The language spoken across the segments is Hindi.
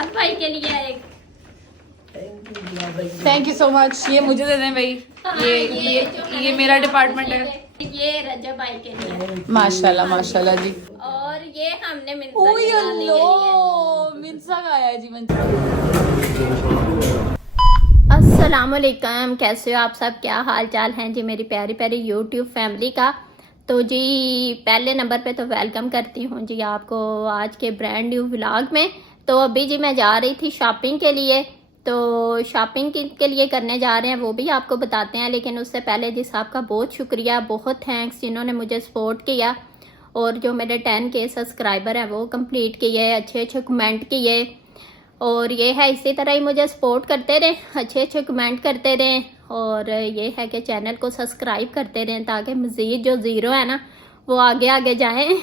जवाद भाई के लिए एक थैंक यू सो मच। ये मुझे दे दें भाई। ये मेरा डिपार्टमेंट है। ये रजब भाई के लिए माशाल्लाह माशाल्लाह जी। और ये हमने मिंसा की नानी के लिए। मिंसा का आया जी मंचा। अस्सलामुअलैकुम, कैसे हो आप सब, क्या हाल चाल हैं जी मेरी प्यारी प्यारी यूट्यूब फैमिली का। तो जी पहले नंबर पे तो वेलकम करती हूँ जी आपको आज के ब्रांड न्यू व्लॉग में। तो अभी जी मैं जा रही थी शॉपिंग के लिए, तो शॉपिंग के लिए करने जा रहे हैं वो भी आपको बताते हैं। लेकिन उससे पहले जी साहब का बहुत शुक्रिया, बहुत थैंक्स जिन्होंने मुझे सपोर्ट किया और जो मेरे 10K सब्सक्राइबर हैं वो कंप्लीट किए, अच्छे अच्छे कमेंट किए। और ये है इसी तरह ही मुझे सपोर्ट करते रहें, अच्छे अच्छे कमेंट करते रहें। और ये है कि चैनल को सब्सक्राइब करते रहें ताकि मज़ीद जो ज़ीरो है ना वो आगे आगे जाएं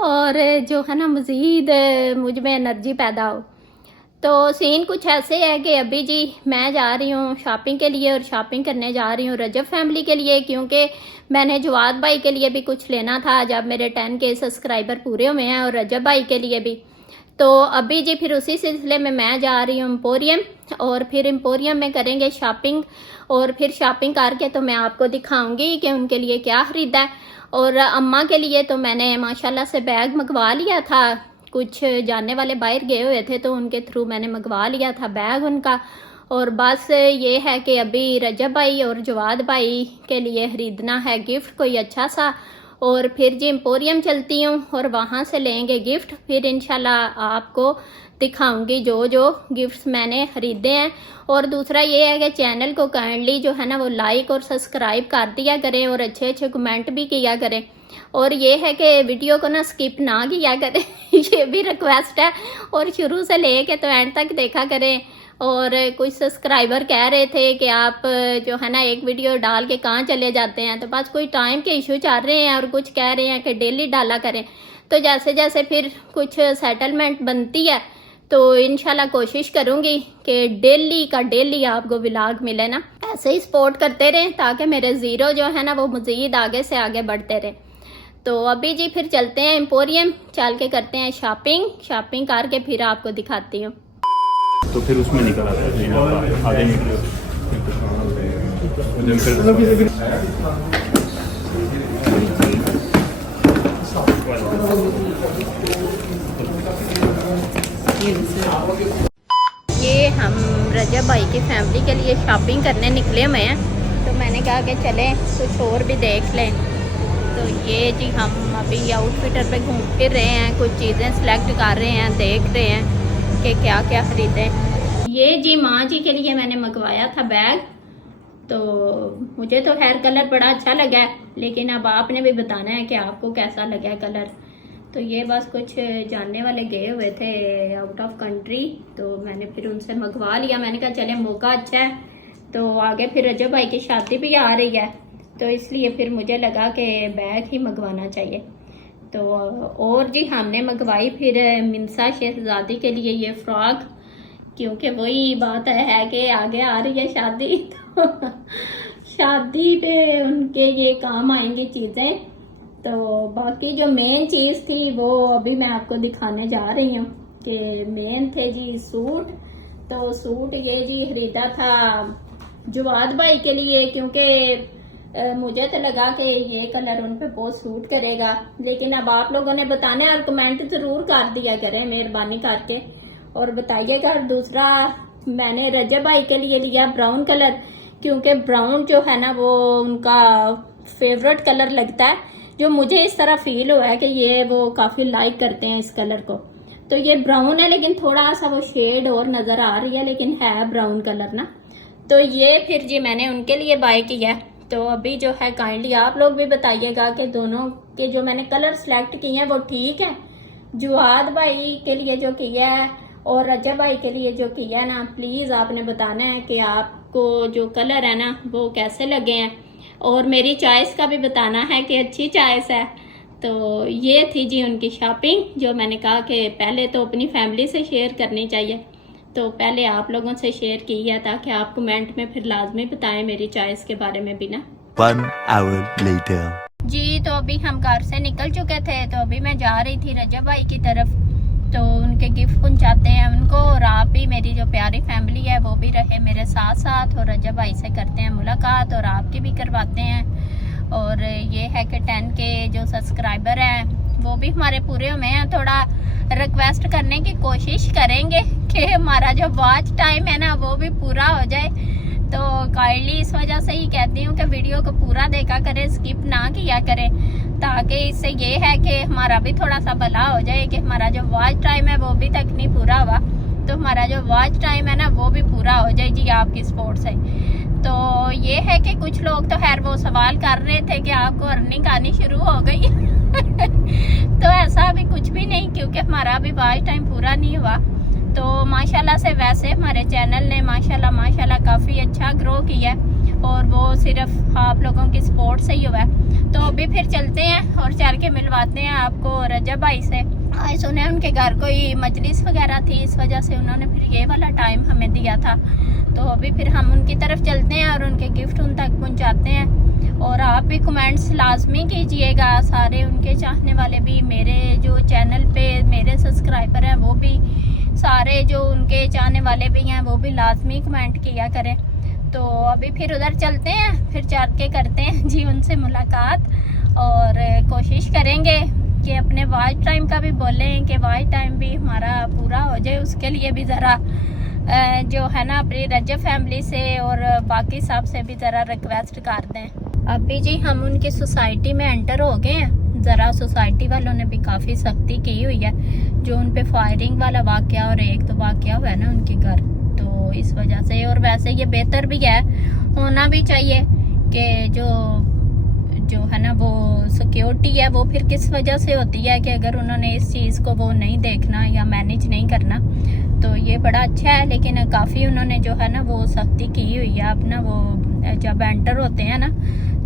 और जो है ना मज़ीद मुझ में एनर्जी पैदा हो। तो सीन कुछ ऐसे है कि अभी जी मैं जा रही हूँ शॉपिंग के लिए और शॉपिंग करने जा रही हूँ रजब फैमिली के लिए, क्योंकि मैंने जवाद भाई के लिए भी कुछ लेना था जब मेरे 10K सब्सक्राइबर पूरे हुए हैं और रजब भाई के लिए भी। तो अभी जी फिर उसी सिलसिले में मैं जा रही हूँ एम्पोरियम और फिर एम्पोरियम में करेंगे शॉपिंग। और फिर शॉपिंग करके तो मैं आपको दिखाऊंगी कि उनके लिए क्या ख़रीदा है। और अम्मा के लिए तो मैंने माशाल्लाह से बैग मंगवा लिया था, कुछ जानने वाले बाहर गए हुए थे तो उनके थ्रू मैंने मंगवा लिया था बैग उनका। और बस ये है कि अभी रजब भाई और जवाद भाई के लिए ख़रीदना है गिफ्ट कोई अच्छा सा। और फिर जी एम्पोरियम चलती हूँ और वहाँ से लेंगे गिफ्ट। फिर इंशाल्लाह आपको दिखाऊंगी जो जो गिफ्ट्स मैंने ख़रीदे हैं। और दूसरा ये है कि चैनल को काइंडली जो है ना वो लाइक और सब्सक्राइब कर दिया करें और अच्छे अच्छे कमेंट भी किया करें। और ये है कि वीडियो को ना स्किप ना किया करें ये भी रिक्वेस्ट है। और शुरू से लेके तो एंड तक देखा करें। और कुछ सब्सक्राइबर कह रहे थे कि आप जो है ना एक वीडियो डाल के कहाँ चले जाते हैं, तो बस कोई टाइम के इशू चल रहे हैं और कुछ कह रहे हैं कि डेली डाला करें। तो जैसे जैसे फिर कुछ सेटलमेंट बनती है तो इंशाल्लाह कोशिश करूँगी कि डेली का डेली आपको व्लॉग मिले ना। ऐसे ही सपोर्ट करते रहें ताकि मेरे ज़ीरो जो है ना वो मज़ीद आगे से आगे बढ़ते रहे। तो अभी जी फिर चलते हैं एम्पोरियम, चल के करते हैं शॉपिंग करके फिर आपको दिखाती हूँ। तो फिर उसमें निकल आता है आधे निकले ये हम रजब भाई की फैमिली के लिए शॉपिंग करने निकले हुए हैं, तो मैंने कहा कि चलें कुछ और भी देख लें। तो ये जी हम अभी आउटफिटर पे घूम फिर रहे हैं, कुछ चीज़ें सेलेक्ट कर रहे हैं, देख रहे हैं कि क्या क्या ख़रीदें। ये जी माँ जी के लिए मैंने मंगवाया था बैग, तो मुझे तो हेयर कलर बड़ा अच्छा लगा है, लेकिन अब आपने भी बताना है कि आपको कैसा लगा है कलर। तो ये बस कुछ जानने वाले गए हुए थे आउट ऑफ कंट्री, तो मैंने फिर उनसे मंगवा लिया। मैंने कहा चले मौका अच्छा है, तो आगे फिर रजब भाई की शादी भी आ रही है, तो इसलिए फिर मुझे लगा कि बैग ही मंगवाना चाहिए। तो और जी हमने मंगवाई फिर मिंसा शहजादी के लिए ये फ्रॉक, क्योंकि वही बात है कि आगे आ रही है शादी तो शादी पे उनके ये काम आएंगी चीज़ें। तो बाकी जो मेन चीज़ थी वो अभी मैं आपको दिखाने जा रही हूँ कि मेन थे जी सूट। तो सूट ये जी खरीदा था जवाद भाई के लिए, क्योंकि मुझे तो लगा कि ये कलर उन पे बहुत सूट करेगा। लेकिन अब आप लोगों ने बताना है और कमेंट ज़रूर कर दिया करें मेहरबानी करके और बताइएगा। दूसरा मैंने रजब भाई के लिए लिया ब्राउन कलर, क्योंकि ब्राउन जो है ना वो उनका फेवरेट कलर लगता है, जो मुझे इस तरह फील हुआ है कि ये वो काफ़ी लाइक करते हैं इस कलर को। तो ये ब्राउन है लेकिन थोड़ा सा वो शेड और नज़र आ रही है, लेकिन है ब्राउन कलर ना। तो ये फिर जी मैंने उनके लिए बाय किया। तो अभी जो है काइंडली आप लोग भी बताइएगा कि दोनों के जो मैंने कलर सेलेक्ट किए हैं वो ठीक है। जवाद भाई के लिए जो किया है और रजब भाई के लिए जो किया है ना, प्लीज़ आपने बताना है कि आपको जो कलर है ना वो कैसे लगे हैं, और मेरी चॉइस का भी बताना है कि अच्छी चॉइस है। तो ये थी जी उनकी शॉपिंग, जो मैंने कहा कि पहले तो अपनी फैमिली से शेयर करनी चाहिए, तो पहले आप लोगों से शेयर की है ताकि आप कमेंट में फिर लाजमी बताएं मेरी चॉइस के बारे में भी ना। 1 hour later. जी तो अभी हम घर से निकल चुके थे, तो अभी मैं जा रही थी रजब भाई की तरफ। तो उनके उनके गिफ्ट पहुंचाते हैं उनको, और आप भी मेरी जो प्यारी फैमिली है वो भी रहे मेरे साथ साथ, और रजब भाई से करते हैं मुलाकात और आपकी भी करवाते हैं। और ये है कि 10 के जो सब्सक्राइबर हैं वो भी हमारे पूरे हुए हैं। थोड़ा रिक्वेस्ट करने की कोशिश करेंगे कि हमारा जो वॉच टाइम है ना वो भी पूरा हो जाए, तो काइंडली इस वजह से ही कहती हूँ कि वीडियो को पूरा देखा करें, स्किप ना किया करें, ताकि इससे ये है कि हमारा भी थोड़ा सा भला हो जाए कि हमारा जो वॉच टाइम है वो भी तक नहीं पूरा हुआ, तो हमारा जो वॉच टाइम है ना वो भी पूरा हो जाए जी आपकी सपोर्ट से। तो ये है कि कुछ लोग तो खैर वो सवाल कर रहे थे कि आपको अर्निंग आनी शुरू हो गई तो ऐसा अभी कुछ भी नहीं, क्योंकि हमारा अभी वॉच टाइम पूरा नहीं हुआ। तो माशाल्लाह से वैसे हमारे चैनल ने माशाल्लाह काफ़ी अच्छा ग्रो किया है, और वो सिर्फ आप लोगों की सपोर्ट से ही हुआ है। तो अभी फिर चलते हैं और चल के मिलवाते हैं आपको रजब भाई से। आज सुने उनके घर कोई मजलिस वगैरह थी, इस वजह से उन्होंने फिर ये वाला टाइम हमें दिया था। तो अभी फिर हम उनकी तरफ चलते हैं और उनके गिफ्ट उन तक पहुँचाते हैं। और आप भी कमेंट्स लाजमी कीजिएगा, सारे उनके चाहने वाले भी, मेरे जो चैनल पे मेरे सब्सक्राइबर हैं वो भी, सारे जो उनके चाहने वाले भी हैं वो भी लाजमी कमेंट किया करें। तो अभी फिर उधर चलते हैं, फिर चल के करते हैं जी उनसे मुलाकात, और कोशिश करेंगे कि अपने वॉच टाइम का भी बोलें कि वॉच टाइम भी हमारा पूरा हो जाए। उसके लिए भी ज़रा जो है ना अपनी रजब फैमिली से और बाकी सब से भी ज़रा रिक्वेस्ट कर दें। अभी जी हम उनकी सोसाइटी में एंटर हो गए हैं। ज़रा सोसाइटी वालों ने भी काफ़ी सख्ती की हुई है, जो उन पे फायरिंग वाला वाक़या और एक तो वाक़या हुआ है ना उनके घर, तो इस वजह से। और वैसे ये बेहतर भी है, होना भी चाहिए कि जो है ना वो सिक्योरिटी है वो फिर किस वजह से होती है कि अगर उन्होंने इस चीज़ को वो नहीं देखना या मैनेज नहीं करना, तो ये बड़ा अच्छा है। लेकिन काफ़ी उन्होंने जो है ना वो सख्ती की हुई है। अब ना वो जब एंटर होते हैं ना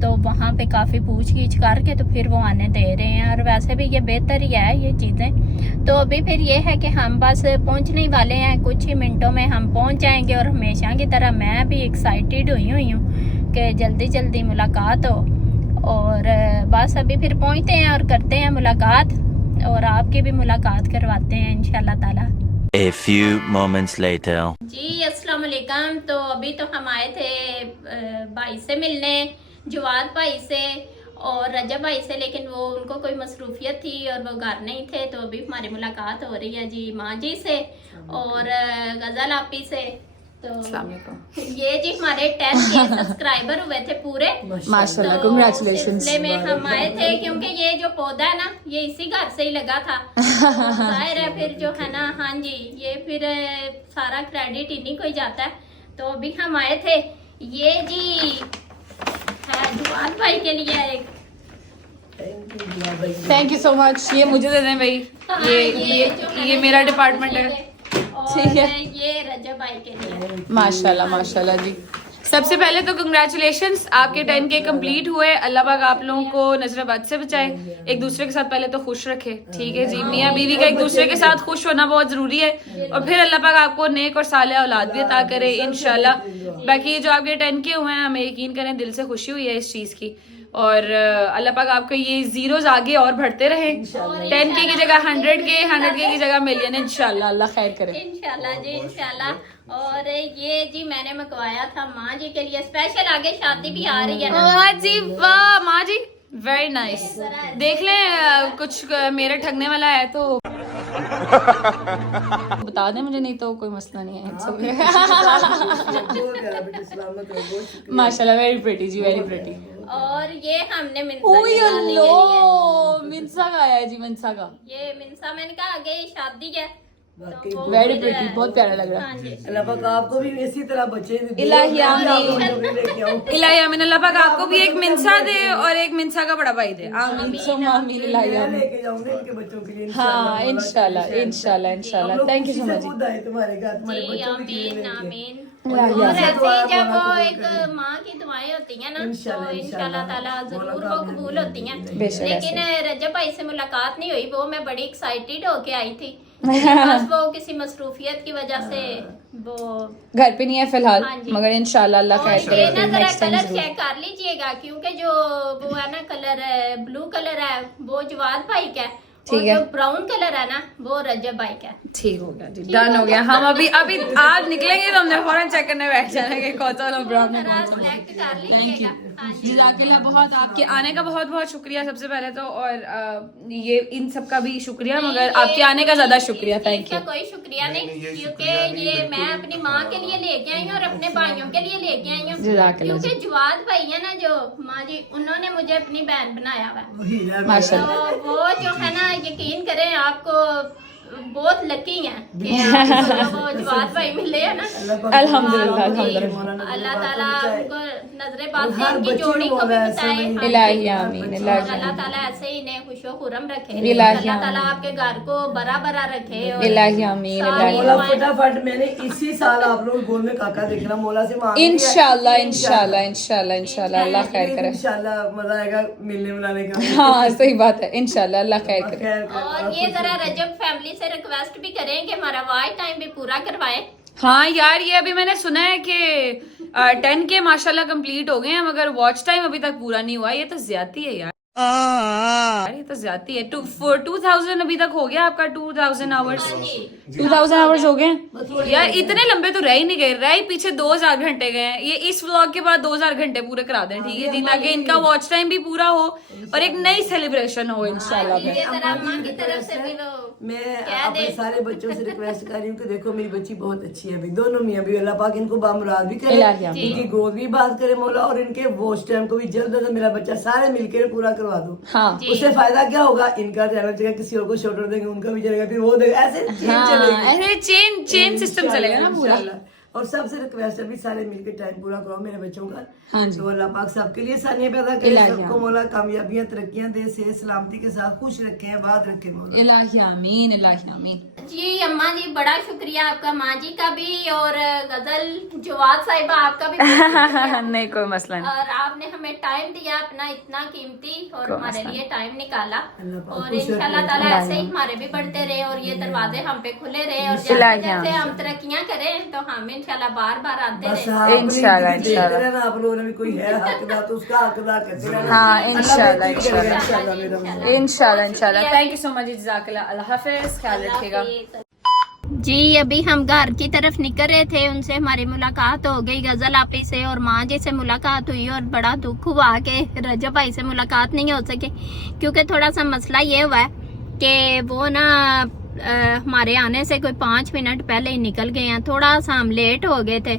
तो वहाँ पे काफ़ी पूछ गीछ करके तो फिर वो आने दे रहे हैं, और वैसे भी ये बेहतर ही है ये चीज़ें। तो अभी फिर ये है कि हम बस पहुँचने ही वाले हैं, कुछ ही मिनटों में हम पहुँच जाएंगे। और हमेशा की तरह मैं भी एक्साइटेड हुई हूँ कि जल्दी जल्दी मुलाकात हो, और बस अभी फिर पहुँचते हैं और करते हैं मुलाकात, और आपकी भी मुलाकात करवाते हैं इंशाल्लाह ताला। A few moments later. जी अस्सलाम वालेकुम। तो अभी तो हम आए थे भाई से मिलने, जवाद भाई से और रजब भाई से, लेकिन वो उनको कोई मसरूफियत थी और वो घर नहीं थे। तो अभी हमारी मुलाकात हो रही है जी माँ जी से और गजल आपी से। तो ये जी हमारे 10 के सब्सक्राइबर हुए थे पूरे माशाल्लाह, तो कांग्रेचुलेशंस। सिलसिले में हम आए थे, क्योंकि ये जो पौधा है ना ये इसी घर से ही लगा था। जाहिर है फिर जो है ना, हाँ जी, ये फिर सारा क्रेडिट इन्हीं को ही जाता है। तो अभी हम आए थे, ये जी है जवाद भाई के लिए एक, थैंक यू सो मच। ये मुझे दे दें भाई, हाँ, ये मेरा डिपार्टमेंट है। ठीक है, ये रजब भाई के लिए। माशाल्लाह माशाल्लाह जी। सबसे पहले तो कंग्रेचुलेशंस, आपके 10 के कंप्लीट हुए। अल्लाह पाक आप लोगों को नजरबद से बचाए, एक दूसरे के साथ पहले तो खुश रखे, ठीक है जी। मियाँ बीवी का एक दूसरे के साथ खुश होना बहुत जरूरी है, और फिर अल्लाह पाक आपको नेक और साले औलाद भी अता करे इंशाल्लाह। बाकी जो आपके 10 के हुए हैं, हमें यकीन करें दिल से खुशी हुई है इस चीज की, और अल्लाह पाक आपके ये जीरोज आगे और बढ़ते रहे। 10 के की जगह 100 के, 100 के की जगह मिलियन इंशाल्लाह। अल्लाह खैर करे इंशाल्लाह जी इंशाल्लाह। और ये जी मैंने मंगवाया था माँ जी के लिए स्पेशल, आगे शादी भी आ रही है ना। वाह जी वाह, माँ जी वेरी नाइस। देख लें कुछ मेरे ठगने वाला है तो बता दें मुझे, नहीं तो कोई मसला नहीं है। माशाल्लाह वेरी प्रिटी जी, वेरी प्रिटी। और ये हमने मिंसा की शादी के लिए, मिंसा का आया है जी, मिंसा का। ये मिंसा मैंने कहा आगे शादी है तो वेरी प्रिटी, बहुत प्यारा लग रहा है। हाँ जी। अल्लाह पाक आपको भी इसी तरह बच्चे इलाही आमीन, इलाही आमीन। अल्लाह पाक आपको भी एक मिंसा दे और एक मिंसा का बड़ा भाई दे, आमीन सुम्मा आमीन, इलाही आमीन। लेके जाऊंगे इनके बच्चों के लिए हाँ इंशाल्लाह इंशाल्लाह इंशाल्लाह। Thank you so much. खुद आए तुम्हारे घर, तुम्हारे जी बच्चों के लिए आमीन लेके। आमीन। इलाही और आमीन। ऐसे ही जब वो एक माँ की दुआएं होती हैं ना तो इंशाल्लाह ताला जरूर वो कबूल होती हैं। बेशक लेकिन रजब भाई से मुलाकात नहीं हुई, वो मैं बड़ी एक्साइटेड होके आई थी, बस वो किसी मसरूफियत की वजह से वो घर पे नहीं है फिलहाल, हाँ जी। मगर इंशाल्लाह अल्लाह और खैर करे, ये ना फिर जरा नेक्स्ट टाइम कलर जरूर। चेक कर लीजिएगा, क्योंकि जो वो है ना कलर ब्लू कलर है वो जवाद भाई का है ठीक और है। जो ब्राउन कलर है ना वो रजब भाई का है। ठीक हो गया जी, डन हो गया। हम अभी आज निकलेंगे तो हमने फौरन चेक करने बैठ जाना कि कौन सा ब्राउन है। जरा select कर लीजिएगा। हाँ जी। जज़ाकिल्लाह, बहुत आपके आने का बहुत बहुत शुक्रिया सबसे पहले तो, और ये इन सब का भी शुक्रिया, मगर आपके आने का ज्यादा शुक्रिया, थैंक यू। इसका कोई शुक्रिया नहीं, क्योंकि ये मैं अपनी माँ के लिए लेके आई हूँ और अपने भाइयों के लिए लेके आई हूँ। जज़ाकिल्लाह क्योंकि जवाद भाई है ना जो माँ जी, उन्होंने मुझे अपनी बहन बनाया हुआ है। वही है माशाल्लाह। तो वो जो है ना, यकीन करें आपको बहुत लकी हैं कि आपको वो जवाद भाई मिले है ना। अल्हम्दुलिल्लाह, अल्हम्दुलिल्लाह। अल्लाह ताला उनको नजरे बात से हर इनकी बच्चे जोड़ी को भी मौला बताए। ऐसे हाँ इलाही जी। आमीन, और इलाही अल्लाह आमीन, ताला ऐसे ही इन्हें खुशो खुरम रखे। इलाही अल्लाह ताला आमीन। आपके घर को बड़ा बड़ा रखे और इलाही आमीन, इलाही मौला आमीन। फटाफट मैंने इसी साल आप लोग गोल में काका देखना मौला से मांग इंशाल्लाह इंशाल्लाह इंशाल्लाह इंशाल्लाह, अल्लाह खैर करे। इंशाल्लाह मजा आएगा मिलने मिलाने का। हाँ सही बात है, इंशाल्लाह अल्लाह खैर करे। खैर कर। और ये जरा रजब फैमिली से रिक्वेस्ट भी करें कि हमारा वाच टाइम भी पूरा करवाएं। हाँ यार, ये अभी मैंने सुना है कि 10 के माशाल्लाह कंप्लीट हो गए हैं, मगर वॉच टाइम अभी तक पूरा नहीं हुआ। ये तो ज्यादती है यार, ये तो ज्यादती है। 2000 अभी तक हो गया आपका, 2000 आवर्स, 2000 आवर्स हो गए हैं यार। इतने लंबे तो रह ही नहीं गए, रह ही पीछे 2000 घंटे गए हैं। ये इस व्लॉग के बाद 2000 घंटे पूरे करा दें, ठीक है जी, ताकि इनका वॉच टाइम भी पूरा हो और एक नई सेलिब्रेशन हो इंशाल्लाह। ये जरा माँ की तरफ से भी वो मैं कह अपने दे। सारे बच्चों से रिक्वेस्ट कर रही हूँ कि देखो मेरी बच्ची बहुत अच्छी है अभी, दोनों मियाँ भी, अल्लाह पाक इनको बामुराद भी करे, इलाही आमीन। इनकी गोद भी बात करे मौला, और इनके वॉच टाइम को भी जल्द से मेरा बच्चा सारे मिलकर पूरा करवा दो। हाँ उससे फायदा क्या होगा, इनका चैनल चलेगा, किसी और को शॉर्ट देंगे उनका भी चलेगा, फिर वो देगा, ऐसे chain चलेगी। ऐसे चेन सिस्टम चलेगा ना पूरा। इंशाल्लाह। और सबसे रिक्वेस्ट है भी सारे मिलकर टाइम पूरा करो मेरे बच्चों का। हाँ जी। तो अल्लाह पाक सबके लिए सानिया पैदा करे, सबको मौला कामयाबियां तरक्कियां दे, सेहत सलामती के साथ खुश रखे, आबाद रखे मौला। इलाही आमीन, इलाही आमीन। जी अम्मा जी बड़ा शुक्रिया आपका, माँ जी का भी, और गजल जवाद साहिबा आपका भी बहुत शुक्रिया। नहीं कोई मसला नहीं। और आपने हमें टाइम दिया अपना इतना कीमती और हमारे लिए टाइम निकाला। अल्लाह पाक और खुश रखे। इंशाल्लाह ताला ऐसे ही हमारे भी बढ़ते रहे और ये दरवाजे हम पे खुले रहे, और जैसे इलाही जैसे हम तरक्कियां करें तो हम इंशाल्लाह बार बार आते बस रहे। आप अपनी इंशाल्लाह, जिंदगी देखते रहना, आप लोगों ने भी कोई है हकदार तो उसका हकदार करते रहना। हाँ, अल्लाह इंशाल्लाह, बेहतरीन करेगा, इंशाल्लाह। इंशाल्लाह मेरा इंशाल्लाह इंशाल्लाह। थैंक यू सो मच, जज़ाकल्लाह, अल्लाह हाफिज, ख्याल रखिएगा। जी अभी हम घर की तरफ निकल रहे थे, उनसे हमारी मुलाकात हो गई गजल आपी से, और माँ जी से मुलाकात हुई, और बड़ा दुख हुआ कि रजब भाई से मुलाकात नहीं हो सके, क्योंकि थोड़ा सा मसला ये हुआ है कि वो ना हमारे आने से कोई 5 मिनट पहले ही निकल गए हैं। थोड़ा सा हम लेट हो गए थे,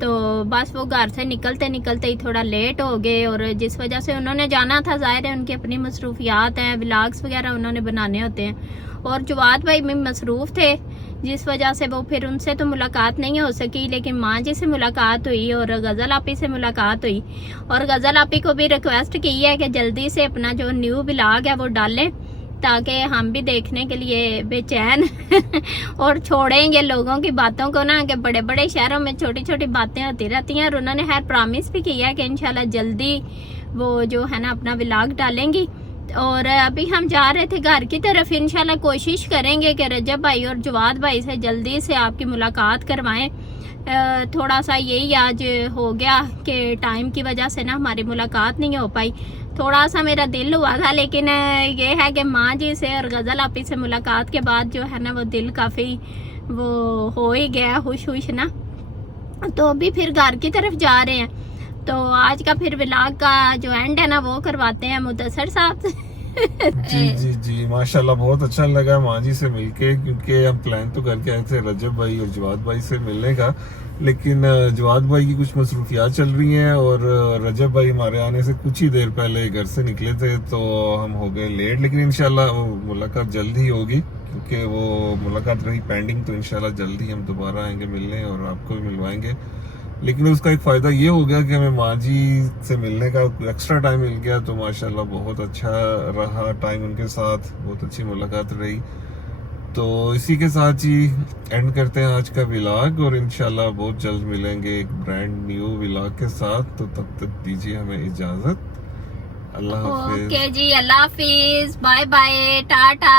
तो बस वो घर से निकलते निकलते ही थोड़ा लेट हो गए, और जिस वजह से उन्होंने जाना था, जाहिर है उनकी अपनी मसरूफियात हैं, व्लॉग्स वगैरह उन्होंने बनाने होते हैं, और जवाद भाई में मसरूफ़ थे, जिस वजह से वो फिर उनसे तो मुलाकात नहीं हो सकी। लेकिन माँ जी से मुलाकात हुई और गज़ल आपी से मुलाकात हुई, और गज़ल आपी को भी रिक्वेस्ट की है कि जल्दी से अपना जो न्यू व्लॉग है वो डालें, ताकि हम भी देखने के लिए बेचैन और छोड़ेंगे लोगों की बातों को ना, कि बड़े बड़े शहरों में छोटी छोटी बातें होती रहती हैं। और उन्होंने हर प्रॉमिस भी किया है कि इंशाल्लाह जल्दी वो जो है ना अपना व्लॉग डालेंगी। और अभी हम जा रहे थे घर की तरफ, इंशाल्लाह कोशिश करेंगे कि रजब भाई और जवाद भाई से जल्दी से आपकी मुलाकात करवाएं। थोड़ा सा यही आज हो गया कि टाइम की वजह से ना हमारी मुलाकात नहीं हो पाई। थोड़ा सा मेरा दिल हुआ था, लेकिन ये है कि माँ जी से और गज़ल आपी से मुलाकात के बाद जो है ना वो दिल काफ़ी वो हो ही गया खुश खुश ना। तो अभी फिर घर की तरफ जा रहे हैं, तो आज का फिर व्लॉग का जो एंड है ना वो करवाते हैं मुदस्सर साहब से। जी माशाल्लाह, बहुत अच्छा लगा माँ जी से मिलके, क्योंकि हम प्लान तो करके आए थे रजब भाई और जवाद भाई से मिलने का, लेकिन जवाद भाई की कुछ मसरूफियात चल रही हैं, और रजब भाई हमारे आने से कुछ ही देर पहले घर से निकले थे, तो हम हो गए लेट। लेकिन इंशाल्लाह वो मुलाकात जल्द ही होगी, क्योंकि वो मुलाकात रही पेंडिंग, तो इंशाल्लाह जल्द ही हम दोबारा आएंगे मिलने और आपको भी मिलवाएंगे। लेकिन उसका एक फायदा ये हो गया कि हमें माँ जी से मिलने का एक्स्ट्रा टाइम मिल गया, तो माशाल्लाह बहुत अच्छा रहा टाइम उनके साथ, बहुत अच्छी मुलाकात रही। तो इसी के साथ ही एंड करते हैं आज का व्लॉग, और इंशाल्लाह बहुत जल्द मिलेंगे एक ब्रांड न्यू व्लॉग के साथ। तो तब तक दीजिए हमें इजाजत। अल्लाह हाफिज। ओके जी, अल्लाह हाफिज, बाय बाय, टाटा।